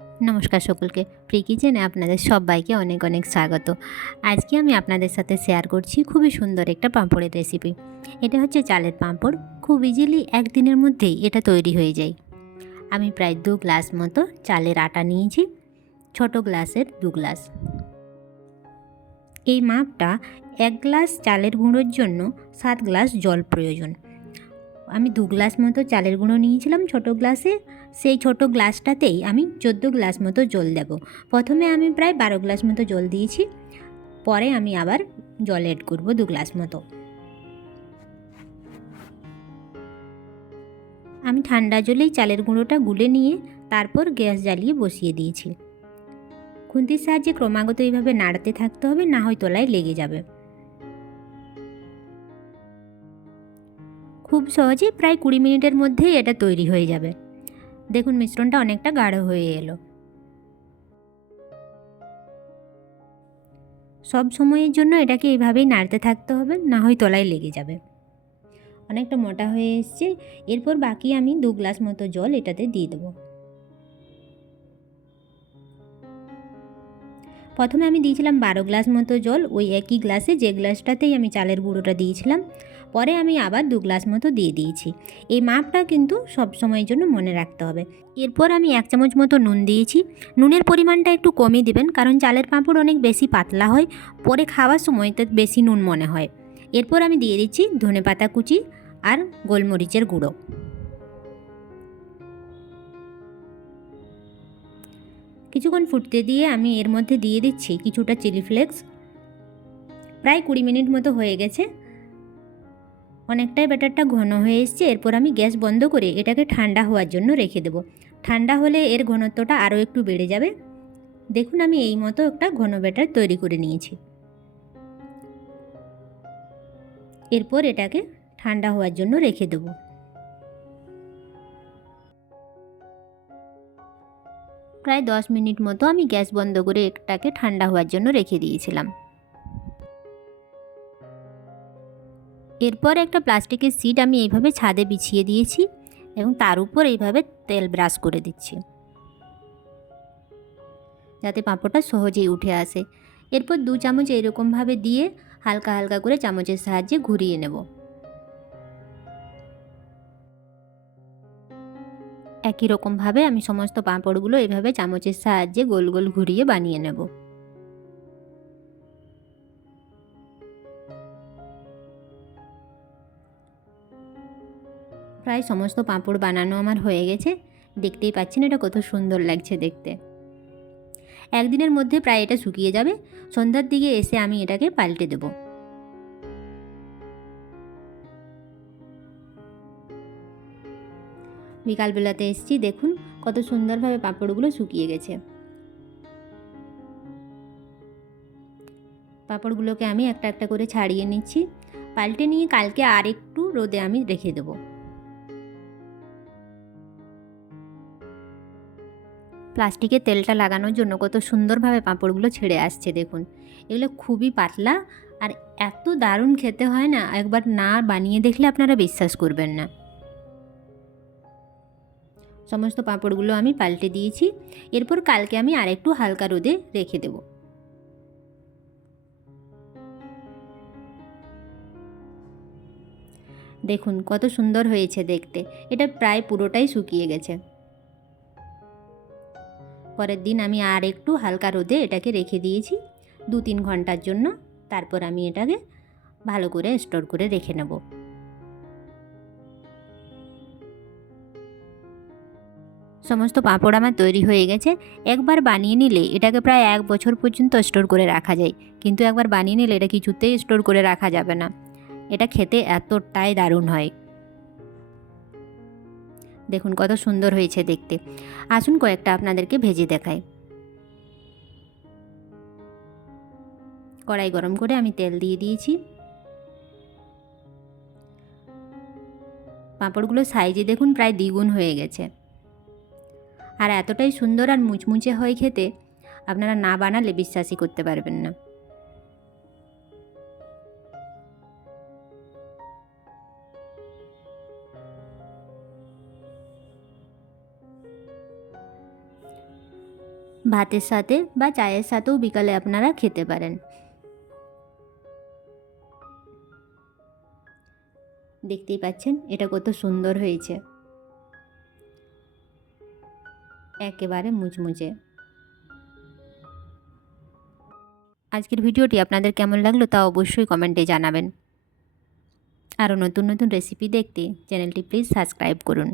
নমস্কার সকলকে, প্রি কিচেনে আপনাদের সবাইকে অনেক অনেক স্বাগত। আজকে আমি আপনাদের সাথে শেয়ার করছি খুবই সুন্দর একটা পাঁপড়ের রেসিপি। এটা হচ্ছে চালের পাঁপড়। খুব ইজিলি একদিনের মধ্যেই এটা তৈরি হয়ে যায়। আমি প্রায় 2 গ্লাস মতো চালের আটা নিয়েছি, ছোট গ্লাসের 2 গ্লাস। এই মাপটা 1 গ্লাস চালের গুঁড়োর জন্য 7 গ্লাস জল প্রয়োজন। আমি 2 গ্লাস মতো চালের গুঁড়ো নিয়েছিলাম ছোট গ্লাসে, সেই ছোট গ্লাসটাতেই আমি 14 গ্লাস মতো জল দেব। প্রথমে আমি প্রায় 12 গ্লাস মতো জল দিয়েছি, পরে আমি আবার জল অ্যাড করব 2 গ্লাস মতো। আমি ঠান্ডা জলেই চালের গুঁড়োটা গুলে নিয়ে তারপর গ্যাস জ্বালিয়ে বসিয়ে দিয়েছি। খুন্তির সাহায্যে ক্রমাগত এইভাবে নাড়তে থাকতে হবে, না হয় তলায় লেগে যাবে। খুব সহজেই প্রায় 20 মিনিটের মধ্যেই এটা তৈরি হয়ে যাবে। দেখুন মিশ্রণটা অনেকটা গাঢ় হয়ে এলো। সব সময়ের জন্য এটাকে এইভাবেই নাড়তে থাকতে হবে, না হয় তলায় লেগে যাবে। অনেকটা মোটা হয়ে এসছে। এরপর বাকি আমি 2 গ্লাস মতো জল এটাতে দিয়ে দেবো। প্রথমে আমি দিয়েছিলাম 12 গ্লাস মতো জল, ওই একই গ্লাসে যে গ্লাসটাতেই আমি চালের গুঁড়োটা দিয়েছিলাম। পরে আমি আবার 2 গ্লাস মতো দিয়ে দিয়েছি। এই মাপটা কিন্তু সব সময়ের জন্য মনে রাখতে হবে। এরপর আমি 1 চামচ মতো নুন দিয়েছি। নুনের পরিমাণটা একটু কমই দিবেন, কারণ চালের পাঁপড় অনেক বেশি পাতলা হয়, পরে খাওয়ার সময় তো বেশি নুন মনে হয়। এরপর আমি দিয়ে দিচ্ছি ধনেপাতা কুচি আর গোলমরিচের গুঁড়ো। কিছুক্ষণ ফুটতে দিয়ে আমি এর মধ্যে দিয়ে দিচ্ছি কিছুটা চিলি ফ্লেক্স। প্রায় 20 মিনিট মতো হয়ে গেছে, অনেকটাই ব্যাটারটা ঘন হয়ে এসছে। এরপর আমি গ্যাস বন্ধ করে এটাকে ঠান্ডা হওয়ার জন্য রেখে দেবো। ঠান্ডা হলে এর ঘনত্বটা আরও একটু বেড়ে যাবে। দেখুন আমি এই মতো একটা ঘন ব্যাটার তৈরি করে নিয়েছি। এরপর এটাকে ঠান্ডা হওয়ার জন্য রেখে দেবো। প্রায় 10 মিনিট মতো আমি গ্যাস বন্ধ করে এটাকে ঠান্ডা হওয়ার জন্য রেখে দিয়েছিলাম। এরপর একটা প্লাস্টিকের শিট আমি এইভাবে ছাদে বিছিয়ে দিয়েছি এবং তার উপর এইভাবে তেল ব্রাশ করে দিচ্ছি, যাতে পাঁপড়টা সহজেই উঠে আসে। এরপর 2 চামচ এরকমভাবে দিয়ে হালকা হালকা করে চামচের সাহায্যে ঘুরিয়ে নেব। একই রকমভাবে আমি সমস্ত পাঁপড়গুলো এভাবে চামচের সাহায্যে গোল গোল ঘুরিয়ে বানিয়ে নেব। প্রায় সমস্ত পাঁপড় বানানো আমার হয়ে গেছে। দেখতেই পাচ্ছেন এটা কত সুন্দর লাগছে দেখতে। একদিনের মধ্যে প্রায় এটা শুকিয়ে যাবে। সন্ধ্যার দিকে এসে আমি এটাকে পাল্টে দেব। বিকালবেলাতে এসেছি, দেখুন কত সুন্দরভাবে পাঁপড়গুলো শুকিয়ে গেছে। পাঁপড়গুলোকে আমি একটা একটা করে ছাড়িয়ে নিচ্ছি। পাল্টে নিয়ে কালকে আর একটু রোদে আমি রেখে দেবো। প্লাস্টিকের তেলটা লাগানোর জন্য কত সুন্দরভাবে পাঁপড়গুলো ছেড়ে আসছে দেখুন। এগুলো খুবই পাতলা আর এত দারুণ খেতে হয় না, একবার না বানিয়ে দেখলে আপনারা বিশ্বাস করবেন না। সমস্ত পাঁপড়গুলো আমি পাল্টে দিয়েছি। এরপর কালকে আমি আরেকটু হালকা রোদে রেখে দেব। দেখুন কত সুন্দর হয়েছে দেখতে। এটা প্রায় পুরোটাই শুকিয়ে গেছে। পরের দিন আমি আর একটু হালকা রোদে এটাকে রেখে দিয়েছি 2-3 ঘন্টার জন্য। তারপর আমি এটাকে ভালো করে স্টোর করে রেখে নেব। সমস্ত পাঁপড় আমার তৈরি হয়ে গেছে। একবার বানিয়ে নিলে এটাকে প্রায় 1 বছর পর্যন্ত স্টোর করে রাখা যায়, কিন্তু একবার বানিয়ে নিলে এটা কিছুতেই স্টোর করে রাখা যাবে না। এটা খেতে এতটাই দারুণ হয়। দেখুন কত সুন্দর হয়েছে দেখতে। আসুন কয়েকটা আপনাদেরকে ভেজে দেখাই। কড়াই গরম করে আমি তেল দিয়ে দিয়েছি। পাঁপড়গুলো সাইজে দেখুন প্রায় দ্বিগুণ হয়ে গেছে, আর এতটাই সুন্দর আর মুচমুচে হয় খেতে, আপনারা না বানালে বিশ্বাসই করতে পারবেন না। ভাতের সাথে বা চায়ের সাথেও বিকালে আপনারা খেতে পারেন। দেখতেই পাচ্ছেন এটা কত সুন্দর হয়েছে, একেবারে মুচমুচে। আজকের ভিডিওটি আপনাদের কেমন লাগলো তা অবশ্যই কমেন্টে জানাবেন। আরও নতুন নতুন রেসিপি দেখতে চ্যানেলটি প্লিজ সাবস্ক্রাইব করুন।